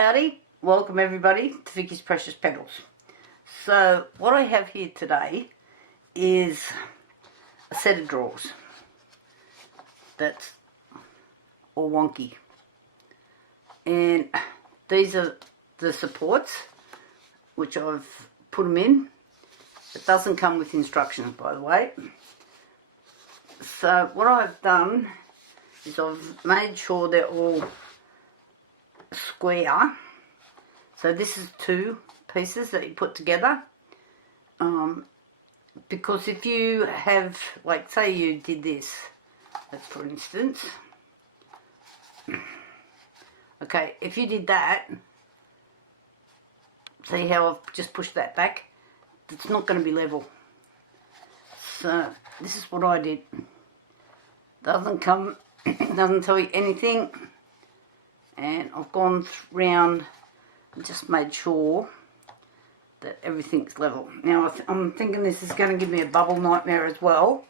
Howdy, welcome everybody to Vicky's Precious Petals. So what I have here today is a set of drawers that's all wonky, and these are the supports which I've put them in. It doesn't come with instructions, by the way. So what I've done is I've made sure they're all square. So this is two pieces that you put together, because if you have, like, say you did this, that's for instance, okay, if you did that, see how I've just pushed that back, it's not going to be level. So this is what I did. Doesn't tell you anything, and I've gone round and just made sure that everything's level. Now I'm thinking this is going to give me a bubble nightmare as well.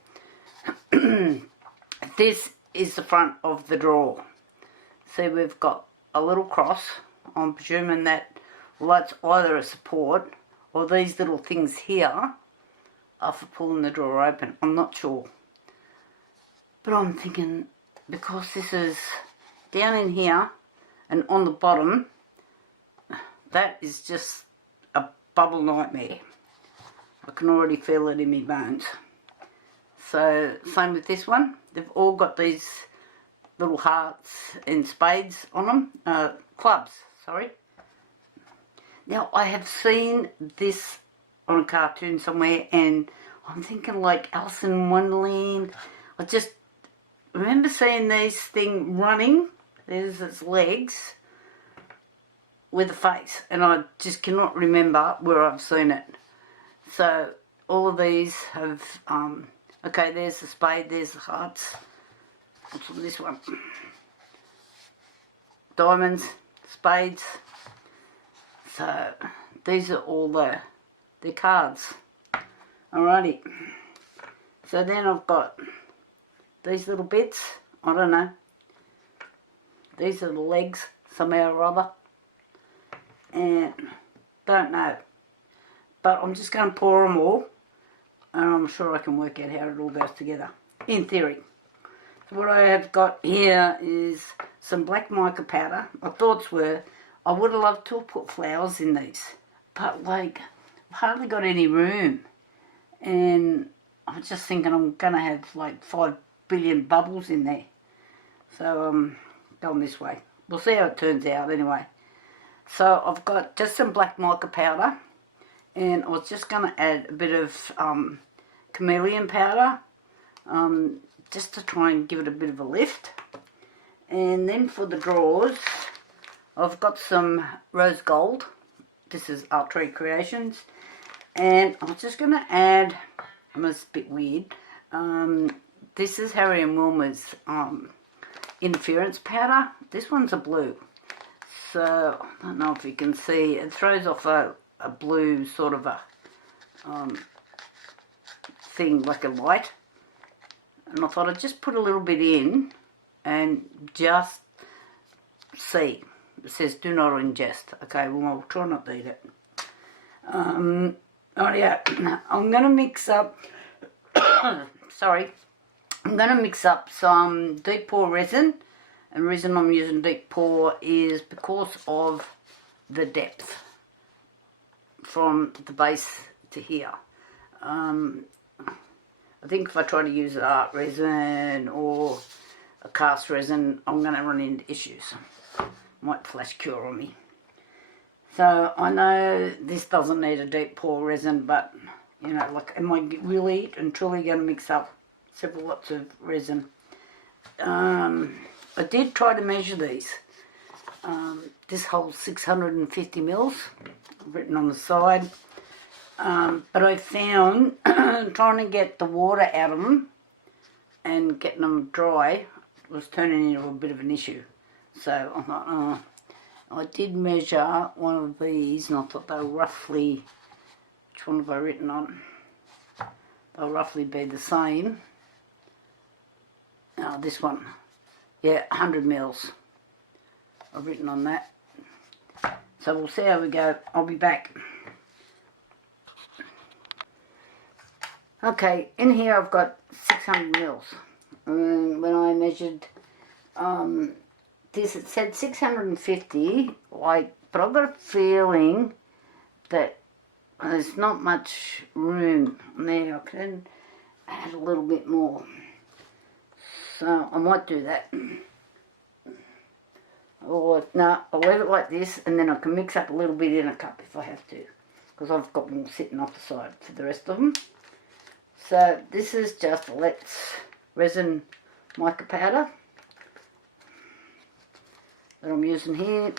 This is the front of the drawer. See, we've got a little cross. I'm presuming that, well, that's either a support or these little things here are for pulling the drawer open. I'm not sure, but I'm thinking because this is down in here and on the bottom, that is just a bubble nightmare. I can already feel it in my bones. So same with this one. They've all got these little hearts and spades on them. Clubs, sorry. Now I have seen this on a cartoon somewhere, and I'm thinking like Alice in Wonderland. I just remember seeing these thing running. There's its legs with a face, and I just cannot remember where I've seen it. So all of these have, okay, there's the spade, there's the hearts. What's on this one? Diamonds, spades. So these are all the cards. Alrighty. So then I've got these little bits. I don't know. These are the legs somehow or other. And don't know. But I'm just going to pour them all, and I'm sure I can work out how it all goes together, in theory. So what I have got here is some black mica powder. My thoughts were, I would have loved to have put flowers in these, but like, I've hardly got any room, and I'm just thinking I'm going to have like 5 billion bubbles in there. So going this way. We'll see how it turns out anyway. So I've got just some black mica powder, and I was just going to add a bit of chameleon powder, just to try and give it a bit of a lift. And then for the drawers, I've got some rose gold. This is Archery Creations, and I'm just going to add, it's a bit weird, this is Harry and Wilma's interference powder. This one's a blue. So, I don't know if you can see, it throws off a blue sort of a thing, like a light. And I thought I'd just put a little bit in and just see. It says do not ingest. Okay, well, I'll try not to eat it. Oh yeah, I'm going to mix up, sorry, I'm going to mix up some deep pour resin. And the reason I'm using deep pour is because of the depth from the base to here. I think if I try to use an art resin or a cast resin, I'm going to run into issues. Might flash cure on me. So I know this doesn't need a deep pour resin, but you know, like, am I really and truly going to mix up several lots of resin? I did try to measure these. This holds 650 mils, written on the side. But I found trying to get the water out of them and getting them dry was turning into a bit of an issue. So I thought, I did measure one of these, and I thought they were roughly, which one have I written on? They'll roughly be the same. This one, yeah, 100 mils. I've written on that. So we'll see how we go. I'll be back. Okay, in here I've got 600 mils. And when I measured this, it said 650, like, but I've got a feeling that there's not much room there. I can add a little bit more. So I might do that. Or no, I'll leave it like this, and then I can mix up a little bit in a cup if I have to, because I've got more sitting off the side for the rest of them. So this is just Let's Resin mica powder that I'm using here.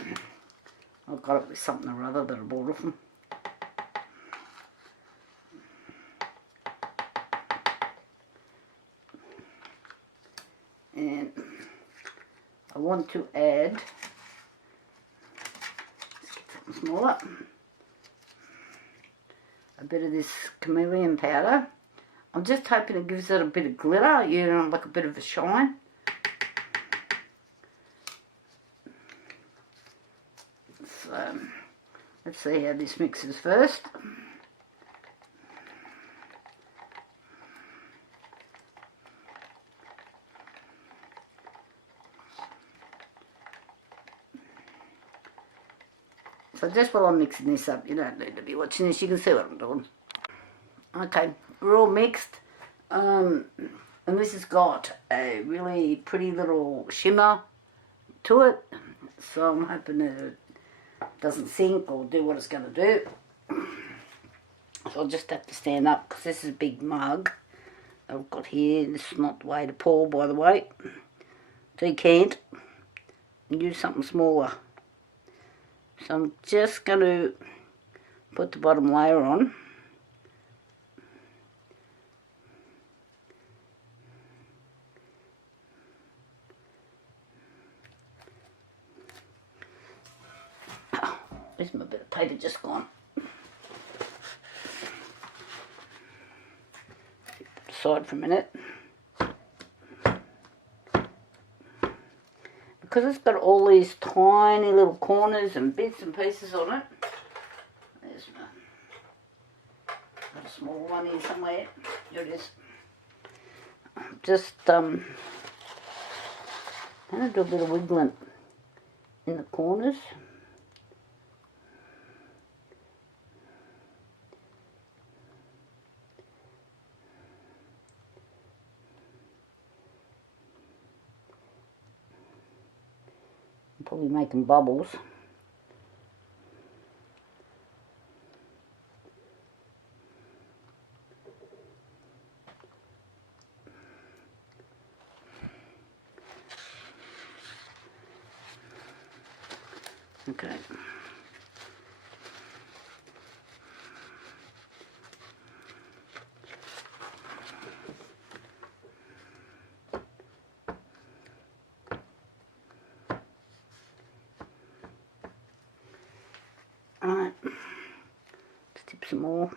I've got it with something or other that I bought off them. And I want to add, let's get something smaller, a bit of this chameleon powder. I'm just hoping it gives it a bit of glitter, you know, like a bit of a shine. So, let's see how this mixes first. So just while I'm mixing this up, you don't need to be watching this, you can see what I'm doing. Okay, we're all mixed, and this has got a really pretty little shimmer to it, so I'm hoping that it doesn't sink or do what it's going to do. So I'll just have to stand up, because this is a big mug I've got here. This is not the way to pour, by the way, so you can't use something smaller. So I'm just going to put the bottom layer on. Where's my bit of paper just gone? Aside for a minute. Because it's got all these tiny little corners and bits and pieces on it. There's my, got a small one here somewhere. Here it is. Just I'm going to do a bit of wiggling in the corners. Probably making bubbles. Okay. Alright, let's dip some more.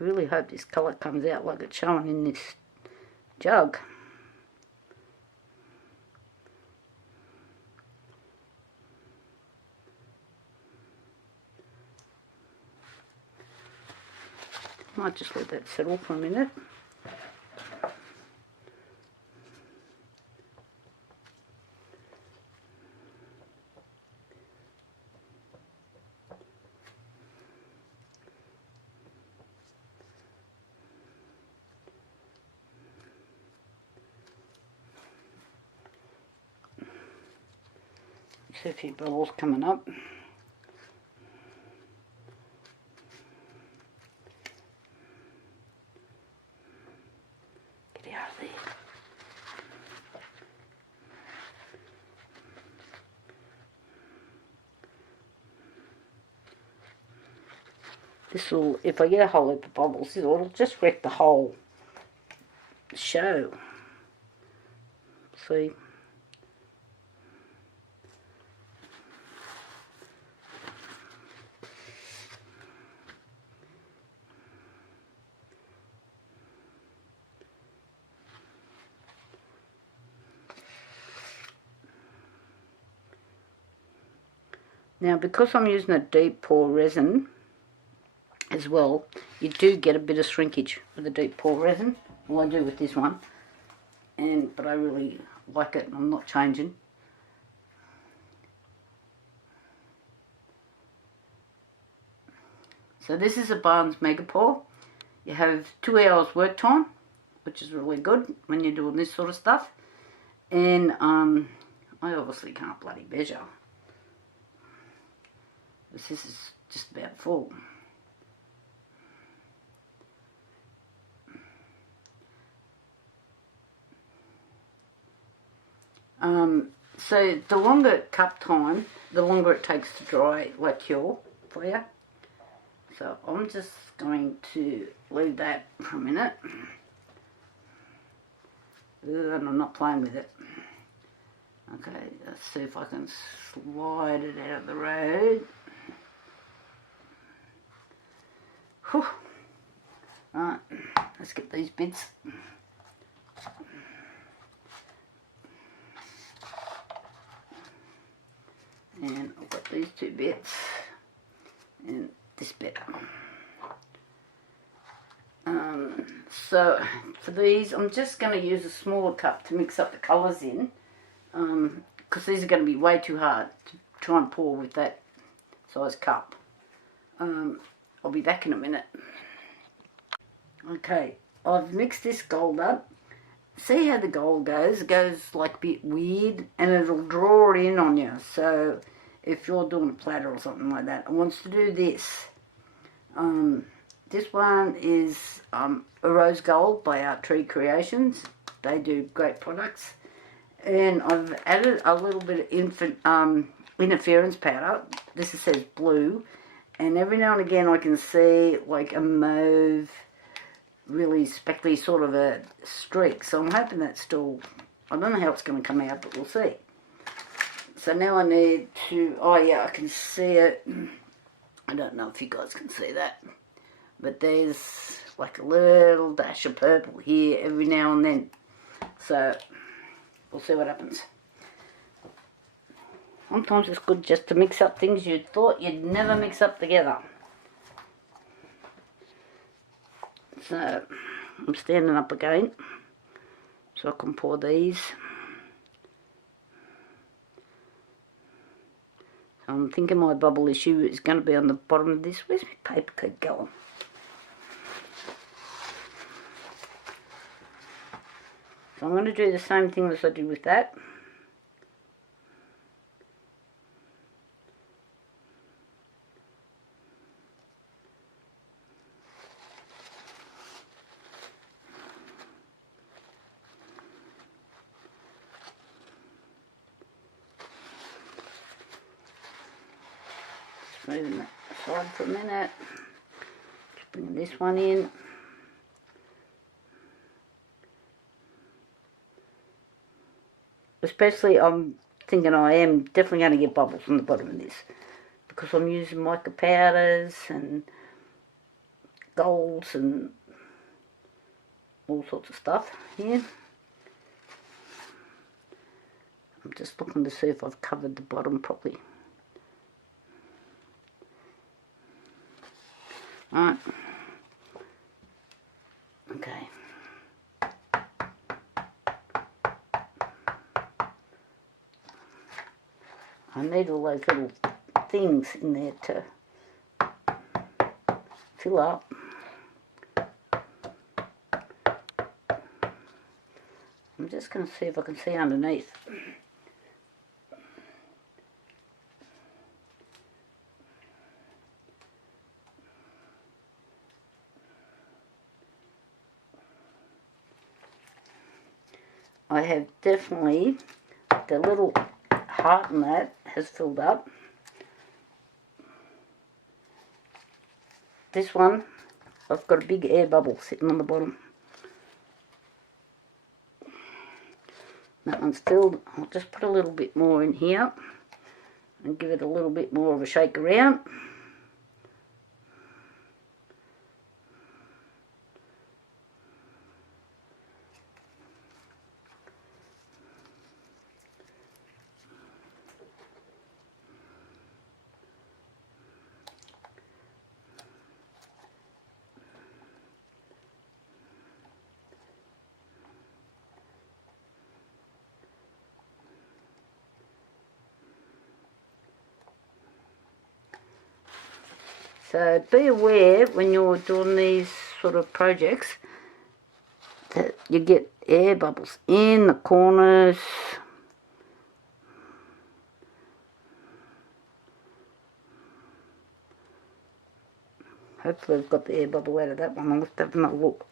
I really hope this colour comes out like it's showing in this jug. Might just let that settle for a minute. See a few bubbles coming up. Get out of there. This will, if I get a whole heap of bubbles, it'll just wreck the whole show. See? Now, because I'm using a deep pour resin as well, you do get a bit of shrinkage with the deep pour resin. Well, I do with this one, but I really like it and I'm not changing. So this is a Barnes Mega Pour. You have 2 hours work time, which is really good when you're doing this sort of stuff. And I obviously can't bloody measure. This is just about full. So the longer cup time, the longer it takes to dry like cure for you. So I'm just going to leave that for a minute. And I'm not playing with it. Okay, let's see if I can slide it out of the road. Whew. Right, let's get these bits. And I've got these 2 bits and this bit. So for these, I'm just going to use a smaller cup to mix up the colours in, because these are going to be way too hard to try and pour with that size cup. I'll be back in a minute. Okay, I've mixed this gold up. See how the gold goes? It goes like a bit weird and it'll draw it in on you. So if you're doing a platter or something like that, I want to do this. This one is a rose gold by Art Tree Creations. They do great products. And I've added a little bit of interference powder. This says blue. And every now and again I can see like a mauve, really speckly sort of a streak. So I'm hoping that's still, I don't know how it's going to come out, but we'll see. So now I need to, oh yeah, I can see it. I don't know if you guys can see that. But there's like a little dash of purple here every now and then. So we'll see what happens. Sometimes it's good just to mix up things you thought you'd never mix up together. So I'm standing up again so I can pour these. So I'm thinking my bubble issue is going to be on the bottom of this. Where's my paper keep going? So I'm going to do the same thing as I did with that. Moving that aside for a minute. Just bringing this one in. Especially, I'm thinking I am definitely going to get bubbles on the bottom of this, because I'm using mica powders and golds and all sorts of stuff here. I'm just looking to see if I've covered the bottom properly. Right. Okay. I need all those little things in there to fill up. I'm just going to see if I can see underneath. I have definitely, the little heart in that has filled up. This one, I've got a big air bubble sitting on the bottom. That one's filled. I'll just put a little bit more in here and give it a little bit more of a shake around. So be aware when you're doing these sort of projects that you get air bubbles in the corners. Hopefully I've got the air bubble out of that one. I'll have to have another look.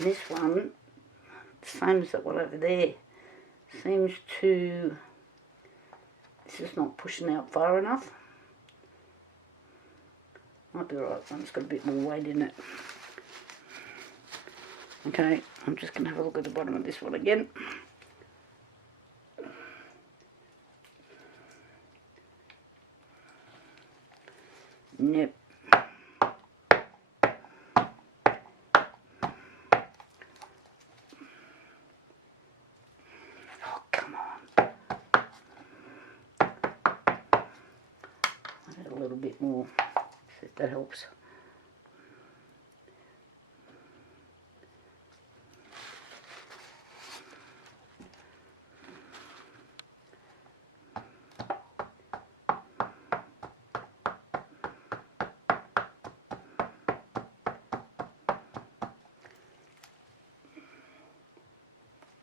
This one, same as that one over there, seems to, this is not pushing out far enough. Might be right, one's got a bit more weight in it. Okay, I'm just going to have a look at the bottom of this one again. Yep. Oh, come on. A little bit more, see if that helps.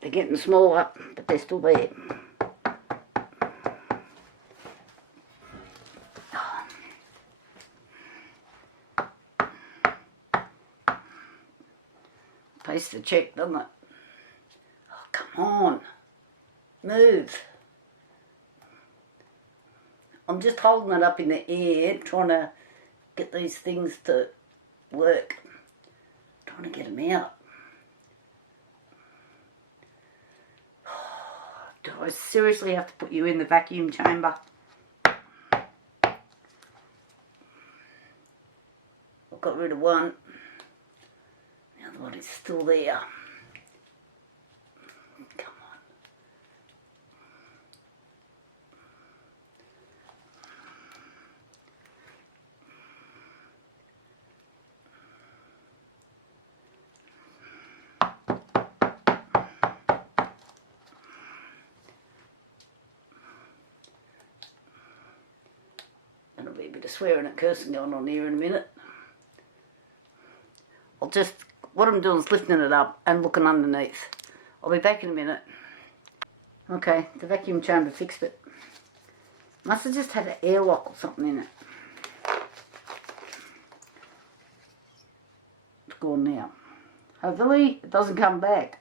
They're getting smaller, but they're still there. Pays the check, doesn't it? Oh, come on. Move. I'm just holding it up in the air, trying to get these things to work. Trying to get them out. Do I seriously have to put you in the vacuum chamber? I've got rid of one. The other one is still there. Come on. There'll be a bit of swearing and cursing going on here in a minute. What I'm doing is lifting it up and looking underneath. I'll be back in a minute. Okay, the vacuum chamber fixed it. Must have just had an airlock or something in it. It's gone now. Hopefully it doesn't come back.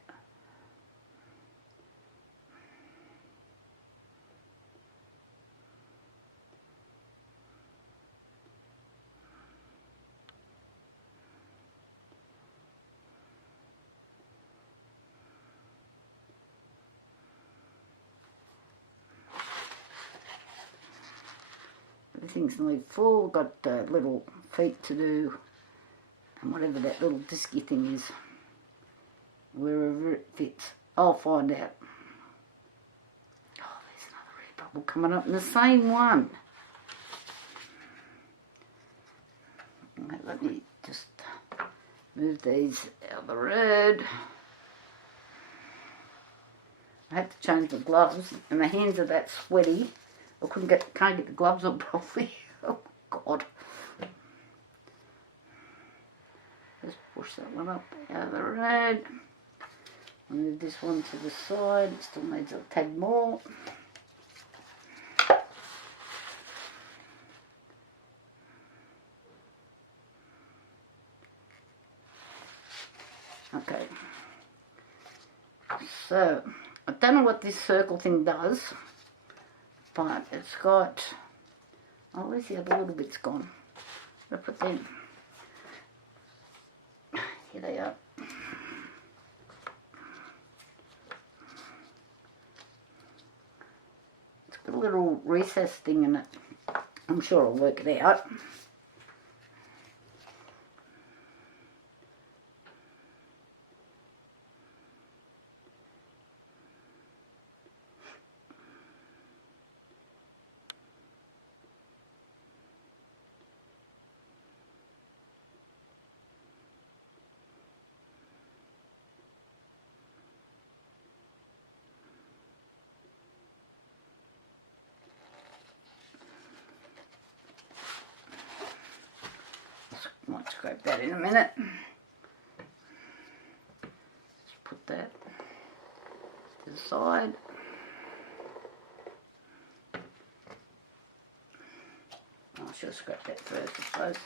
Everything's nearly full. Got little feet to do, and whatever that little disky thing is, wherever it fits, I'll find out. Oh, there's another air bubble coming up in the same one. Okay, let me just move these out of the road. I had to change the gloves, and my hands are that sweaty. I can't get the gloves on properly. Oh God. Just push that one up out of the road. Move this one to the side. It still needs a tad more. Okay. So, I don't know what this circle thing does. But it's got, oh, where's the other little bits gone? I'll put them. Here they are. It's got a little recess thing in it. I'm sure I'll work it out. that in a minute. Just put that to the side. I should scrap that first, I suppose.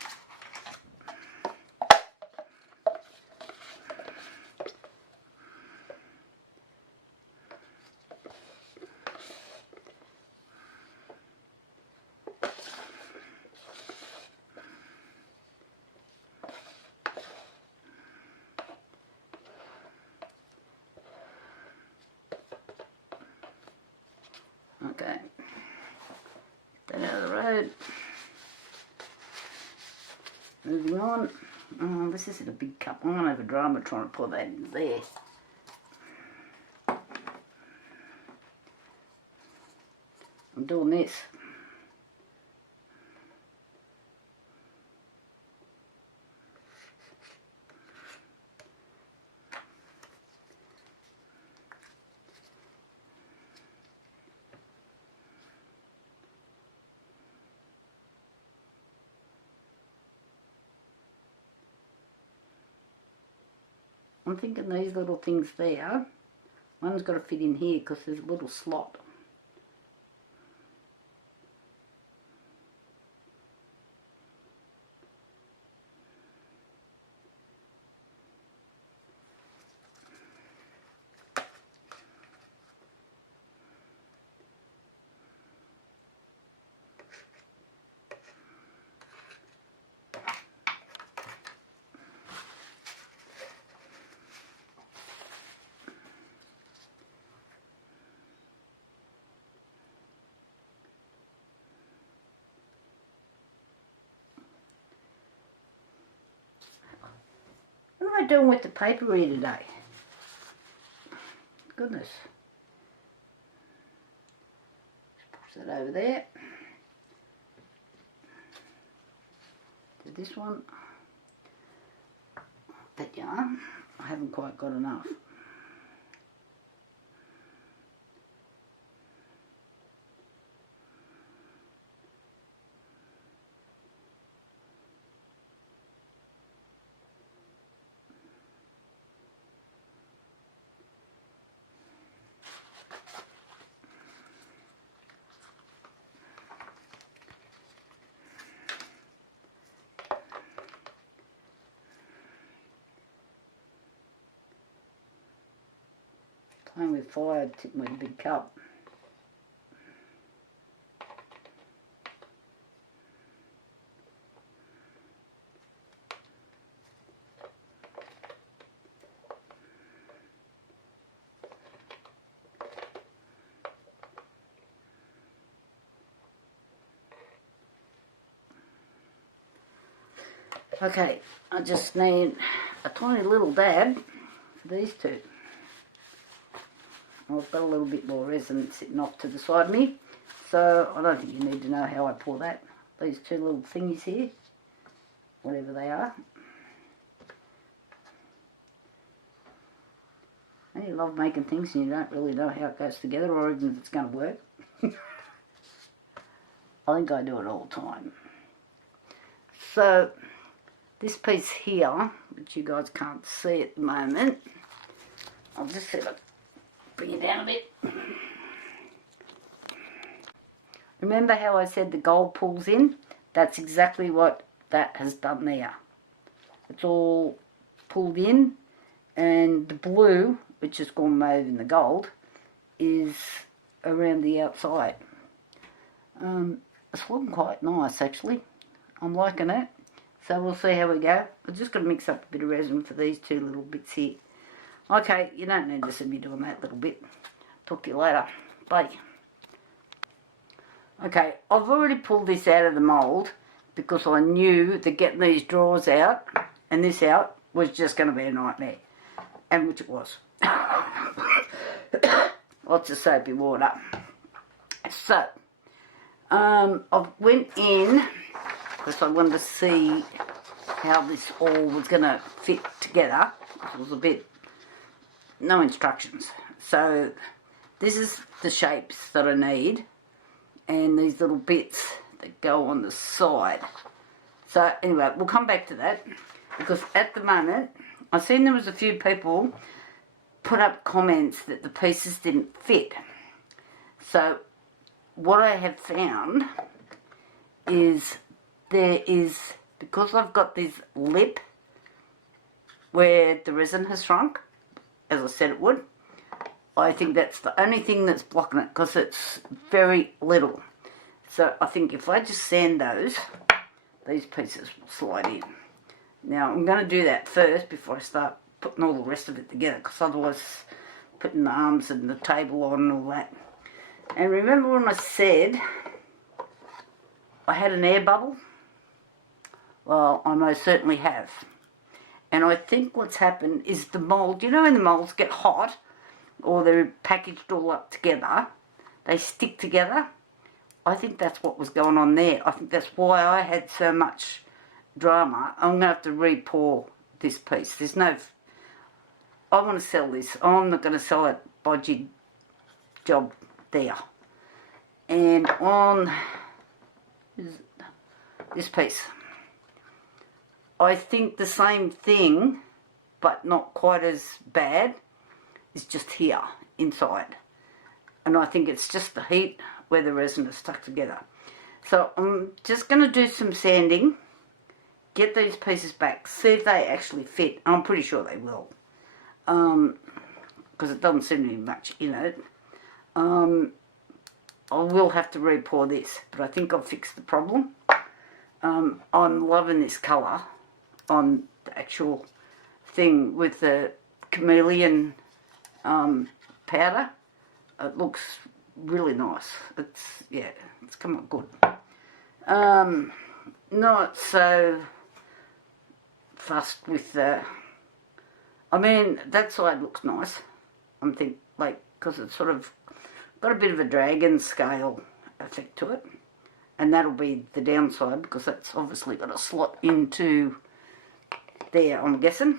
Okay, get that out of the road. Moving on. Oh, this isn't a big cup. I'm going to have a drama trying to pour that in there. I'm doing this. I'm thinking these little things there, one's got to fit in here because there's a little slot. What am I doing with the paper here today? Goodness. Just push that over there. Do this one. That yarn. I haven't quite got enough. Playing with fire, tipping with a big cup. Okay, I just need a tiny little dab for these two. I've got a little bit more resin sitting off to the side of me, so I don't think you need to know how I pour that. These two little thingies here, whatever they are. And you love making things and you don't really know how it goes together or even if it's going to work. I think I do it all the time. So, this piece here, which you guys can't see at the moment, I'll just see if I bring it down a bit. Remember how I said the gold pulls in? That's exactly what that has done there. It's all pulled in, and the blue, which has gone mauve in the gold, is around the outside. It's looking quite nice actually. I'm liking it. So we'll see how we go. I've just got to mix up a bit of resin for these two little bits here. Okay, you don't need to see me doing that little bit. Talk to you later. Bye. Okay, I've already pulled this out of the mould because I knew that getting these drawers out and this out was just going to be a nightmare. And which it was. Lots of soapy water. So, I went in because I wanted to see how this all was going to fit together. It was a bit... no instructions. So this is the shapes that I need and these little bits that go on the side. So anyway, we'll come back to that. because at the moment, I've seen there was a few people put up comments that the pieces didn't fit. So what I have found is because I've got this lip where the resin has shrunk, as I said it would, I think that's the only thing that's blocking it, because it's very little. So I think if I just sand these pieces will slide in. Now I'm going to do that first before I start putting all the rest of it together, because otherwise putting the arms and the table on and all that. And remember when I said I had an air bubble? Well, I most certainly have. And I think what's happened is the mould, you know when the moulds get hot, or they're packaged all up together, they stick together. I think that's what was going on there. I think that's why I had so much drama. I'm going to have to re-pour this piece. There's no... I want to sell this. I'm not going to sell it by jig job there. And on this piece, I think the same thing, but not quite as bad, is just here, inside. And I think it's just the heat where the resin is stuck together. So I'm just going to do some sanding, get these pieces back, see if they actually fit. I'm pretty sure they will. Because it doesn't seem to be much in it. I will have to re-pour this, but I think I've fixed the problem. I'm loving this colour on the actual thing with the chameleon powder. It looks really nice. It's come up good. Not so fussed with the... I mean, that side looks nice. I'm thinking, like, because it's sort of got a bit of a dragon scale effect to it. And that'll be the downside, because that's obviously got a slot into there, I'm guessing.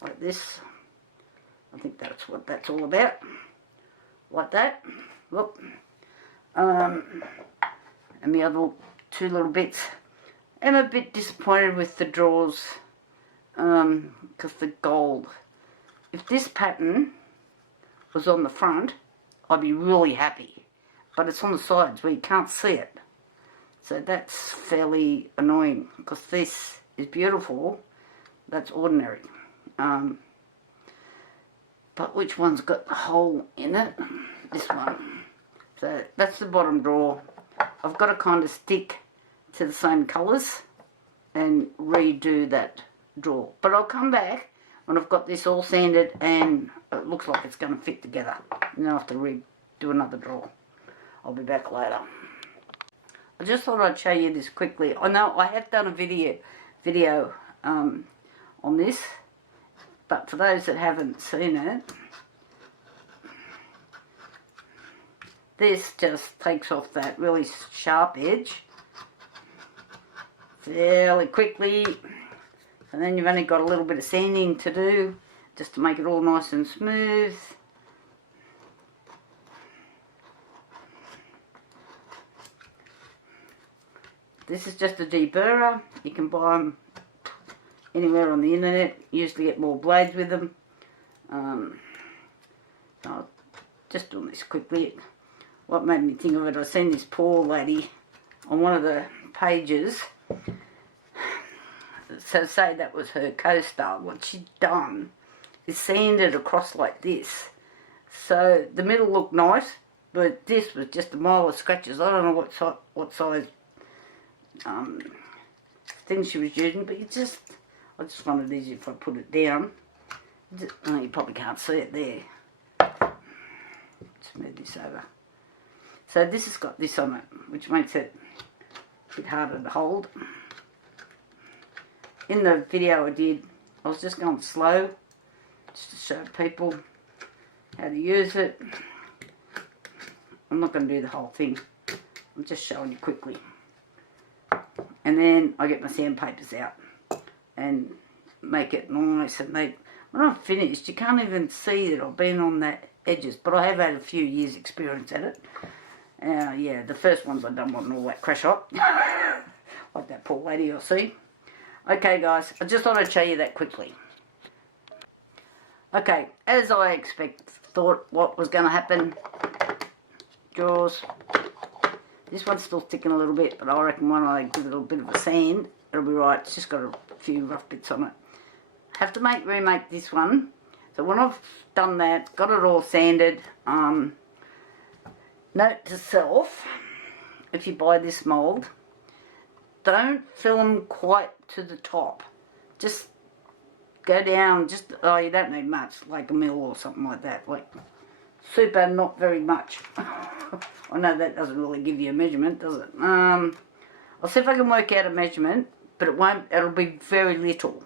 Like this. I think that's what that's all about. Like that. Look. And the other two little bits. I'm a bit disappointed with the drawers, because the gold. If this pattern was on the front, I'd be really happy. But it's on the sides where you can't see it. So that's fairly annoying, because this is beautiful. That's ordinary. But which one's got the hole in it? This one. So that's the bottom drawer. I've got to kind of stick to the same colours and redo that drawer. But I'll come back when I've got this all sanded and it looks like it's going to fit together. And then I'll have to redo another drawer. I'll be back later. I just thought I'd show you this quickly. I know I have done a video on this, but for those that haven't seen it, this just takes off that really sharp edge fairly quickly, and then you've only got a little bit of sanding to do just to make it all nice and smooth. This is just a deburrer. You can buy them anywhere on the internet. You usually get more blades with them. I'll just doing this quickly. What made me think of it, I seen this poor lady on one of the pages. So say that was her co-star. What she'd done is sanded across like this. So the middle looked nice, but this was just a mile of scratches. I don't know what size thing she was using, but I just wondered easy if I put it down. You probably can't see it there. Let's move this over. So this has got this on it, which makes it a bit harder to hold. In the video I did, I was just going slow, just to show people how to use it. I'm not going to do the whole thing. I'm just showing you quickly. And then I get my sandpapers out and make it nice and neat. When I'm finished, you can't even see that I've been on the edges, but I have had a few years experience at it. Yeah, the first ones I done wasn't all that crash hot, like that poor lady you'll see. Okay guys, I just thought I'd show you that quickly. Okay, as I thought what was going to happen, drawers. This one's still sticking a little bit, but I reckon when I give it a little bit of a sand, it'll be right. It's just got a few rough bits on it. Have to remake this one. So when I've done that, got it all sanded, note to self, if you buy this mould, don't fill them quite to the top. Just go down, oh, you don't need much, like a mil or something like that. Like, super, not very much. I know that doesn't really give you a measurement, does it? I'll see if I can work out a measurement, but it'll be very little.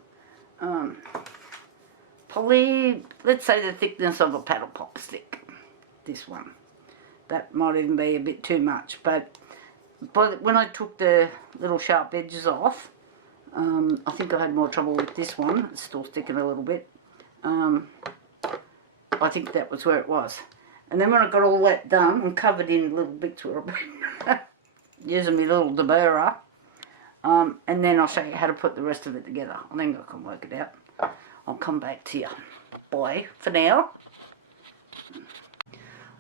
Probably, let's say the thickness of a paddle pop stick. This one. That might even be a bit too much, but when I took the little sharp edges off, I think I had more trouble with this one. It's still sticking a little bit. I think that was where it was. And then when I got all that done, I'm covered in little bits where I've been using my little deburrer. And then I'll show you how to put the rest of it together. I think I can work it out. I'll come back to you. Bye for now.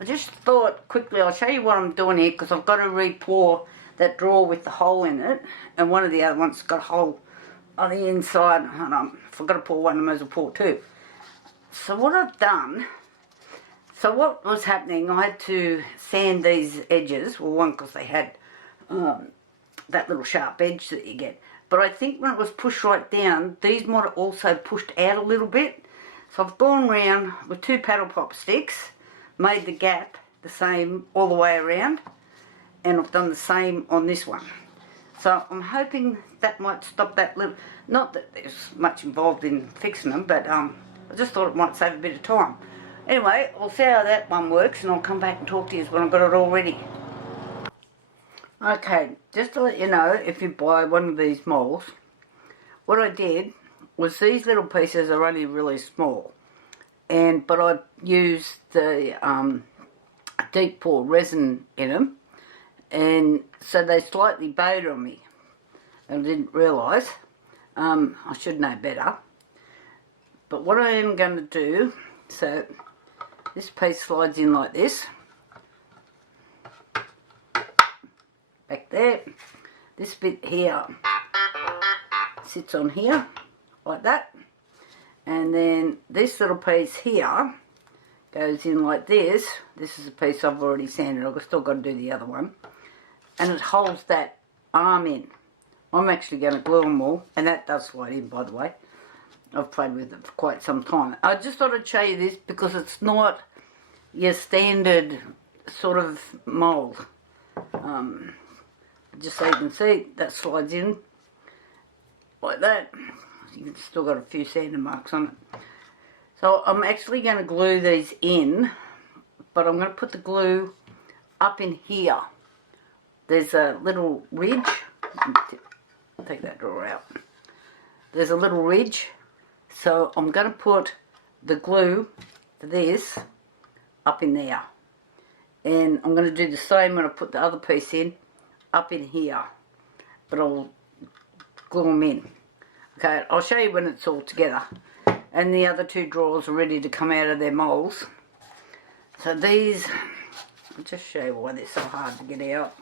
I just thought quickly I'll show you what I'm doing here, because I've got to re-pour that drawer with the hole in it, and one of the other ones got a hole on the inside, and I forgot to pour one, I may as well pour two. So what I've done, so what was happening, I had to sand these edges, well, one because they had that little sharp edge that you get, but I think when it was pushed right down, these might have also pushed out a little bit. So I've gone round with two paddle pop sticks, made the gap the same all the way around, and I've done the same on this one. So I'm hoping that might stop that little, not that there's much involved in fixing them, but I just thought it might save a bit of time. Anyway, we'll see how that one works, and I'll come back and talk to you when I've got it all ready. Okay, just to let you know, if you buy one of these moulds, what I did was these little pieces are only really small, but I used the deep pour resin in them, and so they slightly bowed on me. I didn't realise. I should know better. But what I am going to do, so this piece slides in like this. Back there. This bit here sits on here, like that. And then this little piece here goes in like this. This is a piece I've already sanded. I've still got to do the other one. And it holds that arm in. I'm actually going to glue them all, and that does slide in, by the way. I've played with it for quite some time. I just thought I'd show you this because it's not your standard sort of mould. Just so you can see, that slides in like that. You've still got a few sanding marks on it. So I'm actually going to glue these in, but I'm going to put the glue up in here. There's a little ridge. Take that drawer out. There's a little ridge, so I'm going to put the glue for this up in there, and I'm going to do the same when I put the other piece in up in here, but I'll glue them in. Okay, I'll show you when it's all together, and the other two drawers are ready to come out of their moulds. So these, I'll just show you why they're so hard to get out.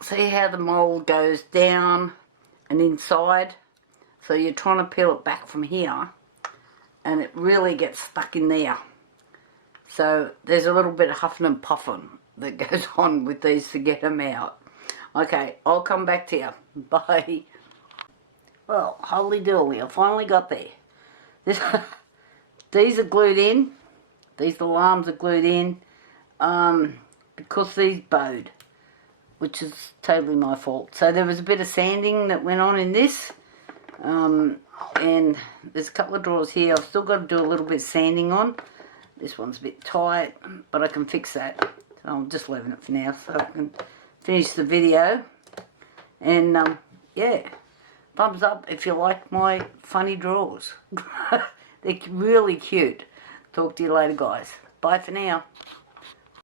See how the mould goes down and inside? So you're trying to peel it back from here, and it really gets stuck in there. So there's a little bit of huffing and puffing that goes on with these to get them out. Okay, I'll come back to you. Bye. Well, holy dooly, I finally got there. These are glued in. These little arms are glued in because these bowed, which is totally my fault. So there was a bit of sanding that went on in this, and there's a couple of drawers here I've still got to do a little bit of sanding on. This one's a bit tight, but I can fix that. So I'm just leaving it for now so I can finish the video. And yeah, thumbs up if you like my funny drawers. They're really cute. Talk to you later, guys. Bye for now.